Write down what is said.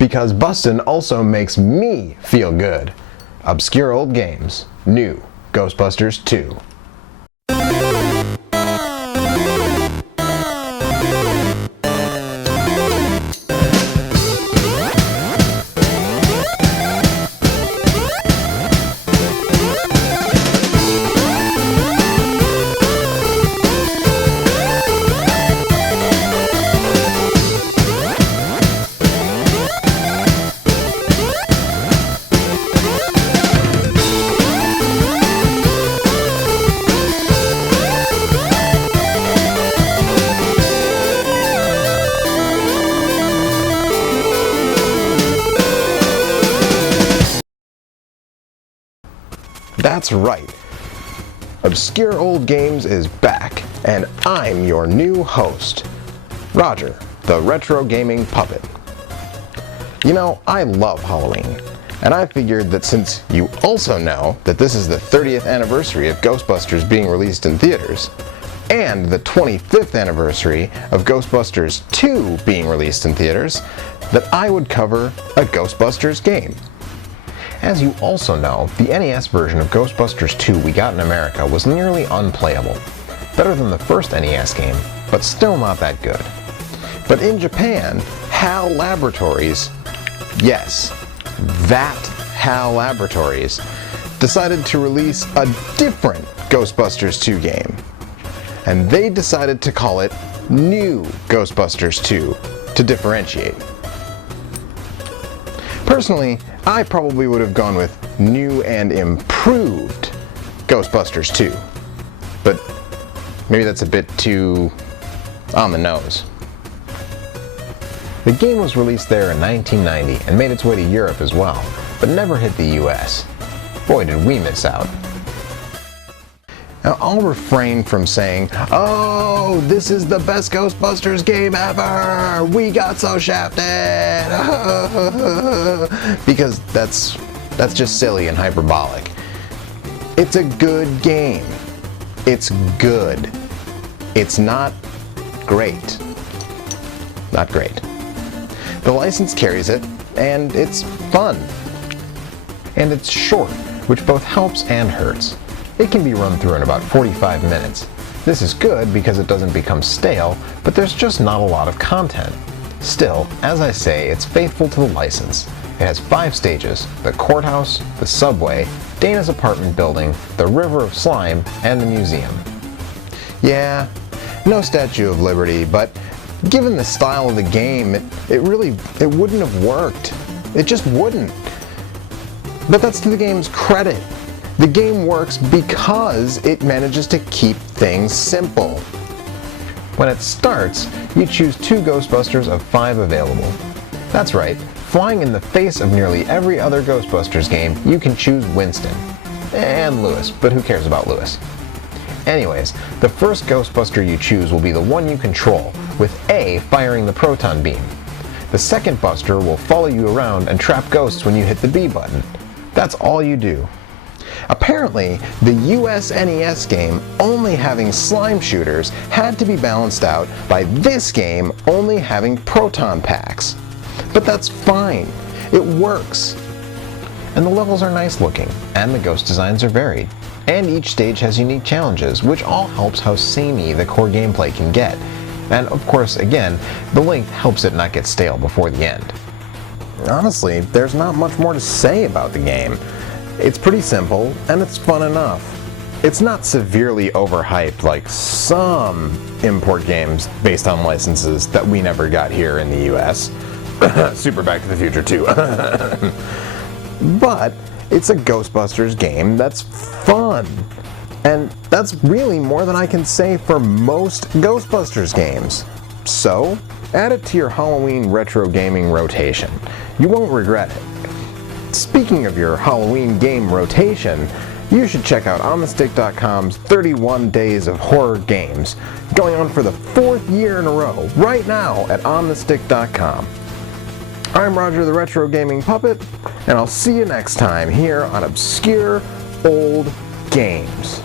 because bustin' also makes me feel good. Obscure old games, new Ghostbusters 2. That's right. Obscure Old Games is back, and I'm your new host, Roger, the Retrogaming Puppet. You know, I love Halloween, and I figured that since you also know that this is the 30th anniversary of Ghostbusters being released in theaters, and the 25th anniversary of Ghostbusters 2 being released in theaters, that I would cover a Ghostbusters game. As you also know, the NES version of Ghostbusters 2 we got in America was nearly unplayable. Better than the first NES game, but still not that good. But in Japan, HAL Laboratories, yes, that HAL Laboratories, decided to release a different Ghostbusters 2 game. And they decided to call it New Ghostbusters 2 to differentiate. Personally, I probably would have gone with New and Improved Ghostbusters 2. But maybe that's a bit too on the nose. The game was released there in 1990 and made its way to Europe as well, but never hit the US. Boy, did we miss out. Now, I'll refrain from saying, "Oh, this is the best Ghostbusters game ever! We got so shafted!" because that's just silly and hyperbolic. It's a good game. It's good. It's not great. Not great. The license carries it, and it's fun. And it's short, which both helps and hurts. It can be run through in about 45 minutes. This is good because it doesn't become stale, but there's just not a lot of content. Still, as I say, it's faithful to the license. It has 5 stages: the courthouse, the subway, Dana's apartment building, the River of Slime, and the museum. Yeah, no Statue of Liberty, but given the style of the game, it wouldn't have worked. It just wouldn't. But that's to the game's credit. The game works because it manages to keep things simple. When it starts, you choose 2 Ghostbusters of 5 available. That's right, flying in the face of nearly every other Ghostbusters game, you can choose Winston. And Lewis, but who cares about Lewis? Anyways, the first Ghostbuster you choose will be the one you control, with A firing the proton beam. The second Buster will follow you around and trap ghosts when you hit the B button. That's all you do. Apparently, the US NES game only having slime shooters had to be balanced out by this game only having proton packs. But that's fine. It works. And the levels are nice looking, and the ghost designs are varied. And each stage has unique challenges, which all helps how samey the core gameplay can get. And of course, again, the length helps it not get stale before the end. Honestly, there's not much more to say about the game. It's pretty simple, and it's fun enough. It's not severely overhyped like some import games based on licenses that we never got here in the US. Super Back to the Future 2. But it's a Ghostbusters game that's fun. And that's really more than I can say for most Ghostbusters games. So, add it to your Halloween retro gaming rotation. You won't regret it. Speaking of your Halloween game rotation, you should check out OnTheStick.com's 31 Days of Horror Games, going on for the 4th year in a row, right now at OnTheStick.com. I'm Roger the Retro Gaming Puppet, and I'll see you next time here on Obscure Old Games.